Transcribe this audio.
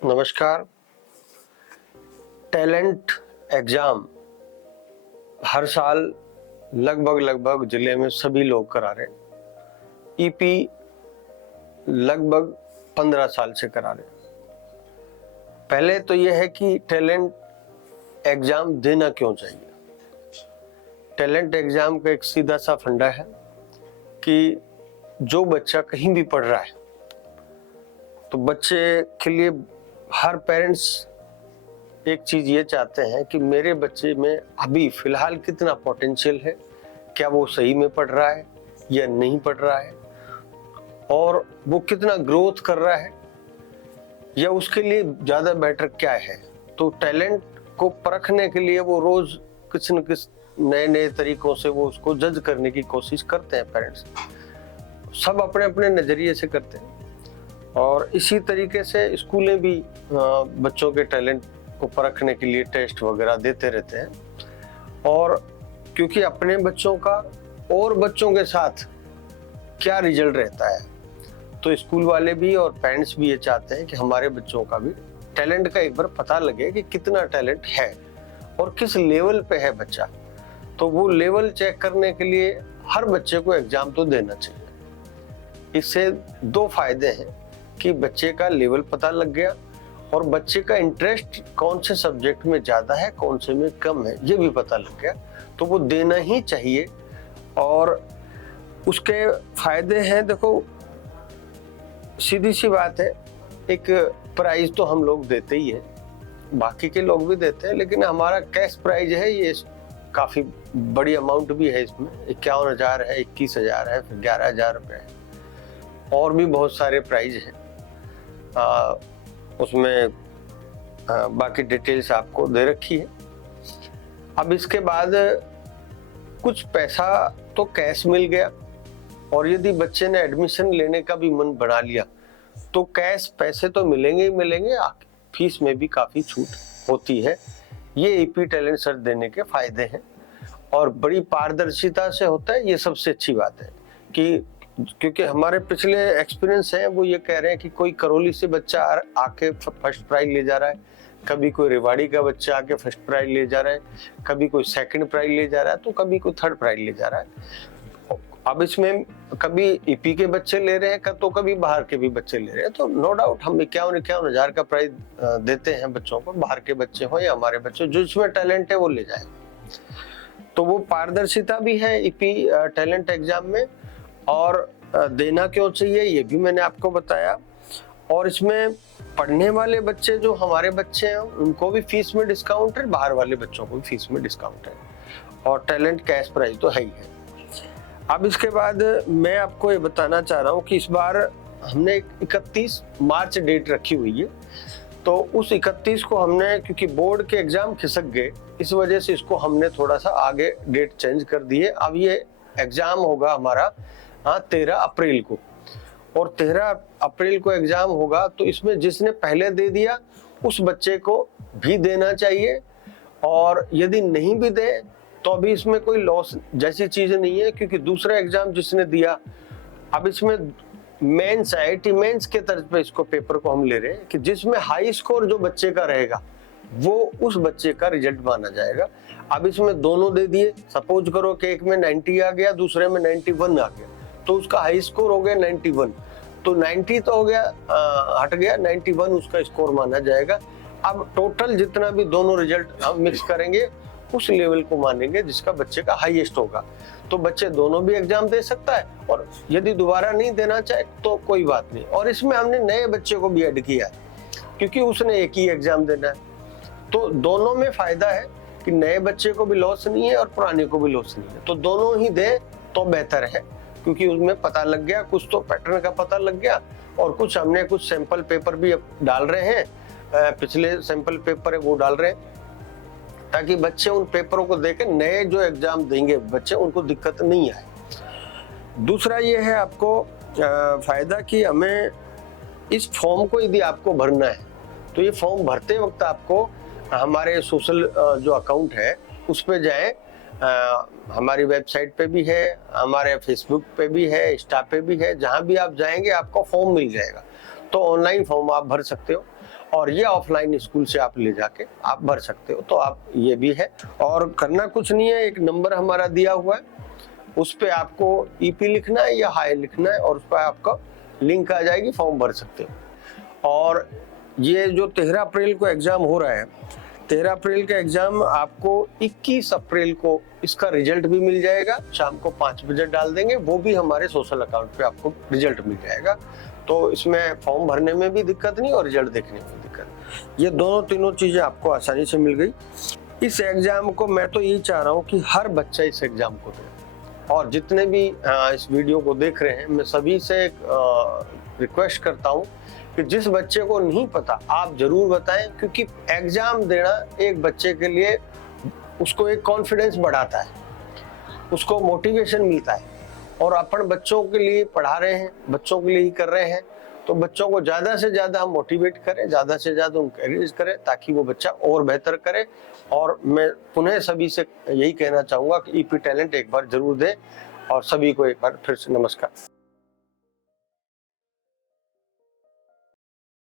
नमस्कार। Talent exam हर साल लगभग जिले में सभी लोग करा रहे हैं। ईपी लगभग 15 साल से करा रहे हैं। पहले तो यह है कि टैलेंट एग्जाम देना क्यों चाहिए। टैलेंट एग्जाम का एक सीधा सा फंडा है कि जो बच्चा कहीं भी पढ़ रहा है तो बच्चे के लिए हर पेरेंट्स एक चीज ये चाहते हैं कि मेरे बच्चे में अभी फिलहाल कितना पोटेंशियल है, क्या वो सही में पढ़ रहा है या नहीं पढ़ रहा है, और वो कितना ग्रोथ कर रहा है या उसके लिए ज्यादा बेटर क्या है। तो टैलेंट को परखने के लिए वो रोज किसी न किसी नए तरीकों से वो उसको जज करने की कोशिश करते हैं। पेरेंट्स सब अपने अपने नजरिए से करते हैं और इसी तरीके से स्कूलें भी बच्चों के टैलेंट को परखने के लिए टेस्ट वगैरह देते रहते हैं। और क्योंकि अपने बच्चों का और बच्चों के साथ क्या रिजल्ट रहता है, तो स्कूल वाले भी और पेरेंट्स भी ये चाहते हैं कि हमारे बच्चों का भी टैलेंट का एक बार पता लगे कि कितना टैलेंट है और किस लेवल पे है बच्चा। तो वो लेवल चेक करने के लिए हर बच्चे को एग्जाम तो देना चाहिए। इससे दो फायदे हैं कि बच्चे का लेवल पता लग गया और बच्चे का इंटरेस्ट कौन से सब्जेक्ट में ज्यादा है, कौन से में कम है, ये भी पता लग गया। तो वो देना ही चाहिए। और उसके फायदे हैं, देखो सीधी सी बात है, एक प्राइज तो हम लोग देते ही है, बाकी के लोग भी देते हैं, लेकिन हमारा कैश प्राइज है, ये काफी बड़ी अमाउंट भी है। इसमें 51,000 है, 21,000 है, फिर 11,000 रुपए है, और भी बहुत सारे प्राइज हैं। उसमें बाकी डिटेल्स आपको दे रखी है। अब इसके बाद कुछ पैसा तो कैश मिल गया, और यदि बच्चे ने एडमिशन लेने का भी मन बना लिया तो कैश पैसे तो मिलेंगे ही मिलेंगे, फीस में भी काफी छूट होती है। ये ईपी टैलेंट सर्च देने के फायदे हैं और बड़ी पारदर्शिता से होता है। ये सबसे अच्छी बात है कि क्योंकि हमारे पिछले एक्सपीरियंस है वो ये कह रहे हैं कि कोई करौली से बच्चा आके फर्स्ट प्राइज ले जा रहा है, कभी कोई रेवाड़ी का बच्चा आके फर्स्ट प्राइज ले जा रहा है, कभी कोई सेकंड प्राइज ले जा रहा है, तो कभी कोई थर्ड प्राइज ले जा रहा है। अब इसमें कभी ईपी के बच्चे ले रहे हैं तो कभी बाहर के भी बच्चे ले रहे हैं। तो नो डाउट हम 51,000 का प्राइज देते हैं बच्चों को, बाहर के बच्चे हो या हमारे बच्चे, जो इसमें टैलेंट है वो ले जाए। तो वो पारदर्शिता भी है ईपी टैलेंट एग्जाम में। और देना क्यों चाहिए ये भी मैंने आपको बताया। और इसमें पढ़ने वाले बच्चे जो हमारे बच्चे हैं उनको भी फीस में डिस्काउंट है, बाहर वाले बच्चों को भी फीस में डिस्काउंट है, और टैलेंट कैश प्राइज तो है ही है। अब इसके बाद मैं आपको ये बताना चाह रहा हूँ कि इस बार हमने 31 मार्च डेट रखी हुई है। तो उस 31 को हमने, क्योंकि बोर्ड के एग्जाम खिसक गए, इस वजह से इसको हमने थोड़ा सा आगे डेट चेंज कर दी है। अब ये एग्जाम होगा हमारा 13 अप्रैल को, और 13 अप्रैल को एग्जाम होगा। तो इसमें जिसने पहले दे दिया उस बच्चे को भी देना चाहिए, और यदि नहीं भी दे तो अभी इसमें कोई लॉस जैसी चीज नहीं है, क्योंकि दूसरा एग्जाम जिसने दिया, अब इसमें मेंस आईआईटी मेंस के तर्ज पे इसको पेपर को हम ले रहे हैं कि जिसमें हाई स्कोर जो बच्चे का रहेगा वो उस बच्चे का रिजल्ट माना जाएगा। अब इसमें दोनों दे दिए, सपोज करो कि एक में 90 आ गया, दूसरे में 91 आ गया, तो उसका हाई स्कोर हो गया 91, तो 90 तो हो गया, हट गया, 91 उसका स्कोर माना जाएगा। अब टोटल जितना भी दोनों रिजल्ट हम मिक्स करेंगे उस लेवल को मानेंगे जिसका बच्चे का हाईएस्ट होगा। तो बच्चे दोनों भी एग्जाम दे सकता है, और यदि दोबारा नहीं देना चाहे तो कोई बात नहीं। और इसमें हमने नए बच्चे को भी ऐड किया है, क्योंकि उसने एक ही एग्जाम देना है। तो दोनों में फायदा है कि नए बच्चे को भी लॉस नहीं है और पुराने को भी लॉस नहीं है। तो दोनों ही दे तो बेहतर है, क्योंकि उसमें पता लग गया, कुछ तो पैटर्न का पता लग गया, और कुछ हमने कुछ सैंपल पेपर भी डाल रहे हैं, पिछले सैंपल पेपर है वो डाल रहे हैं, ताकि बच्चे उन पेपरों को देकर नए जो एग्जाम देंगे बच्चे उनको दिक्कत नहीं आए। दूसरा ये है आपको फायदा कि हमें इस फॉर्म को यदि आपको भरना है तो ये फॉर्म भरते वक्त आपको हमारे सोशल जो अकाउंट है उस पे जाएं, हमारी वेबसाइट पे भी है, हमारे फेसबुक पे भी है, इंस्टा पे भी है, जहां भी आप जाएंगे आपको फॉर्म मिल जाएगा। तो ऑनलाइन फॉर्म आप भर सकते हो, और ये ऑफलाइन स्कूल से आप ले जाके आप भर सकते हो। तो आप ये भी है, और करना कुछ नहीं है, एक नंबर हमारा दिया हुआ है, उस पे आपको ईपी लिखना है या हाई लिखना है, और उस पर आपका लिंक आ जाएगी, फॉर्म भर सकते हो। और ये जो 13 अप्रैल को एग्जाम हो रहा है, 13 अप्रैल का एग्जाम आपको 21 अप्रैल को इसका रिजल्ट भी मिल जाएगा, शाम को 5 बजे डाल देंगे, वो भी हमारे सोशल अकाउंट पे आपको रिजल्ट मिल जाएगा। तो इसमें फॉर्म भरने में भी दिक्कत नहीं और रिजल्ट देखने में दिक्कत, ये दोनों तीनों चीजें आपको आसानी से मिल गई। इस एग्जाम को मैं तो यही चाह रहा हूँ कि हर बच्चा इस एग्जाम को दे, और जितने भी इस वीडियो को देख रहे हैं, मैं सभी से रिक्वेस्ट करता हूँ कि जिस बच्चे को नहीं पता आप जरूर बताएं, क्योंकि एग्जाम देना एक बच्चे के लिए उसको एक कॉन्फिडेंस बढ़ाता है, उसको मोटिवेशन मिलता है। और अपन बच्चों के लिए पढ़ा रहे हैं, बच्चों के लिए ही कर रहे हैं, तो बच्चों को ज्यादा से ज्यादा हम मोटिवेट करें, ज्यादा से ज्यादा उनको एनकरेज करें, ताकि वो बच्चा और बेहतर करे। और मैं पुनः सभी से यही कहना चाहूंगा कि ईपी टैलेंट एक बार जरूर दें, और सभी को एक बार फिर से नमस्कार।